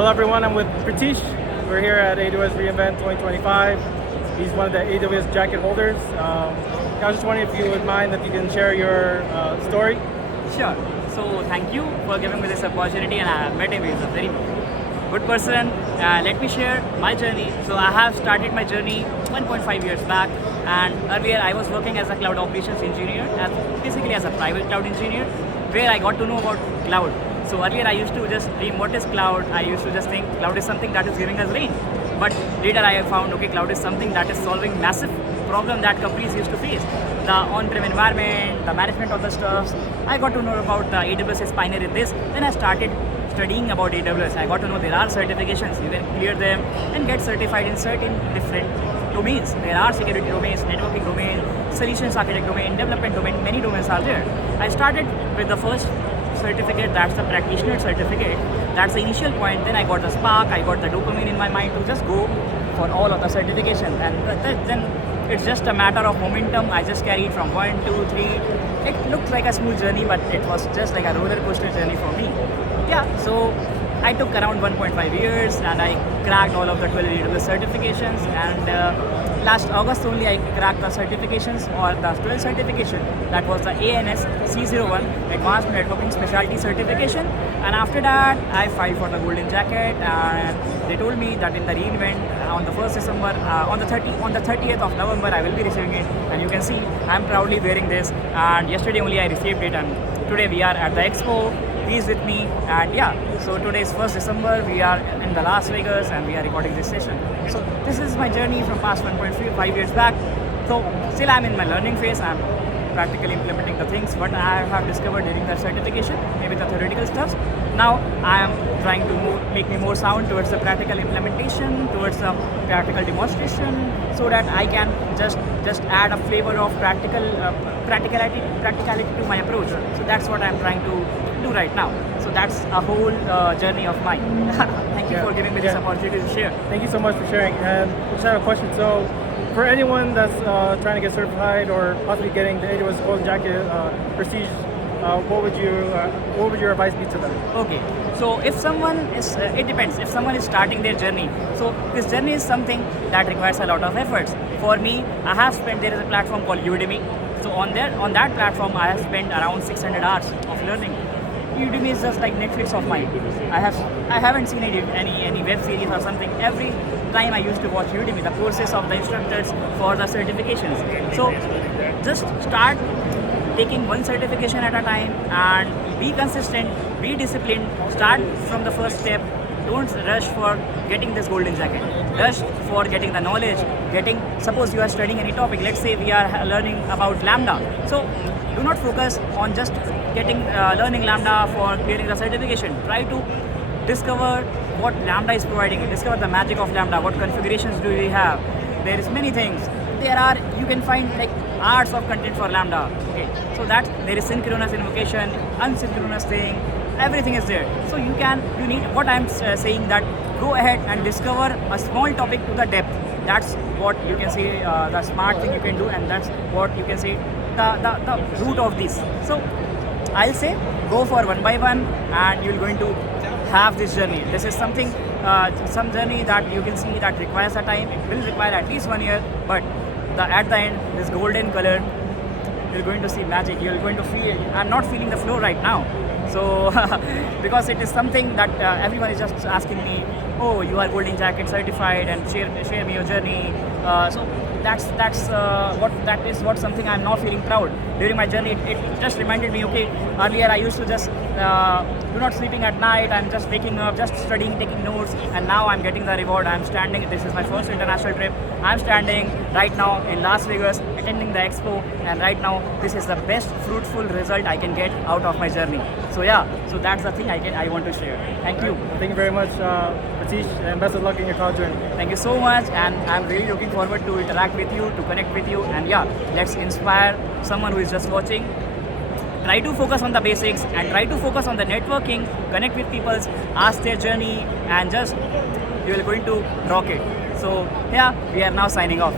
Hello everyone, I'm with Pratish. We're here at AWS reInvent 2025. He's one of the AWS jacket holders. I was just wondering if you would mind if you can share your story. Sure. So thank you for giving me this opportunity, and I have met him. He's a very good person. Let me share my journey. So I have started my journey 1.5 years back, and earlier I was working as a cloud operations engineer, basically as a private cloud engineer, where I got to know about cloud. So earlier I used to just dream what is cloud. I used to just think cloud is something that is giving us rain. But later I found, okay, cloud is something that is solving massive problem that companies used to face. The on-prem environment, the management of the stuff. I got to know about the AWS is pioneer in this. Then I started studying about AWS. I got to know there are certifications. You can clear them and get certified in certain different domains. There are security domains, networking domain, solutions architect domain, development domain, many domains are there. I started with the first certificate, that's the practitioner certificate. That's the initial point. Then I got the spark, I got the dopamine in my mind to just go for all of the certification. And then it's just a matter of momentum. I just carried from 1, 2, 3. It looked like a smooth journey, but it was just like a roller coaster journey for me. Yeah, so I took around 1.5 years and I cracked all of the 12 AWS certifications, and last August only I cracked the certifications or the 12 certification. That was the ANS C01 Advanced Networking Specialty Certification, and after that I filed for the Golden Jacket, and they told me that in the reInvent on the 1st December, on the 30th of November I will be receiving it, and you can see I'm proudly wearing this, and yesterday only I received it, and today we are at the expo. He's with me, and yeah, so today is 1st December, we are in the Las Vegas and we are recording this session. So this is my journey from past 1.5 years back. So still I'm in my learning phase. I'm practically implementing the things what I have discovered during the certification, maybe the theoretical stuff. Now I am trying to make me more sound towards the practical implementation, towards the practical demonstration, so that I can just add a flavor of practicality to my approach. So that's what I'm trying to do right now. So that's a whole journey of mine. Thank you for giving me this opportunity to share. Thank you so much for sharing. And I just have a question. So for anyone that's trying to get certified or possibly getting the AWS Golden Jacket Prestige, what would your advice be to them? Okay, so if someone is, it depends. If someone is starting their journey, so this journey is something that requires a lot of efforts. For me, I have spent, there is a platform called Udemy. So on that platform, I have spent around 600 hours of learning. Udemy is just like Netflix of mine. I haven't seen any web series or something. Every time I used to watch Udemy, the courses of the instructors for the certifications. So just start taking one certification at a time and be consistent, be disciplined. Start from the first step. Don't rush for getting this golden jacket. Rush for getting the knowledge. Suppose you are studying any topic. Let's say we are learning about Lambda. So do not focus on just learning Lambda for clearing the certification. Try to discover what Lambda is providing. Discover the magic of Lambda. What configurations do we have? There is many things. You can find like hours of content for Lambda. Okay, so that there is synchronous invocation, asynchronous thing. Everything is there. So you need what I'm saying, that go ahead and discover a small topic to the depth. That's what you can say the smart thing you can do, and that's what you can say the root of this. So I'll say go for one by one, and you're going to have this journey. This is something, some journey that you can see that requires a time. It will require at least 1 year, but at the end, this golden color, you're going to see magic. You're going to feel. I'm not feeling the flow right now. So because it is something that everyone is just asking me, oh, you are golden jacket certified, and share me your journey. So that is what something I'm not feeling proud. During my journey, it just reminded me, okay, earlier I used to just do not sleeping at night. I'm just waking up, just studying, taking notes, and now I'm getting the reward. I'm standing. This is my first international trip. I'm standing right now in Las Vegas, attending the expo, and right now this is the best fruitful result I can get out of my journey. So yeah, so that's the thing I want to share. Thank you. Thank you very much, Pratish, and best of luck in your college journey. Thank you so much, and I'm really looking forward to interact with you, to connect with you, and yeah, let's inspire someone who is just watching. Try to focus on the basics and try to focus on the networking, connect with people, ask their journey, and just you are going to rock it. So yeah, we are now signing off.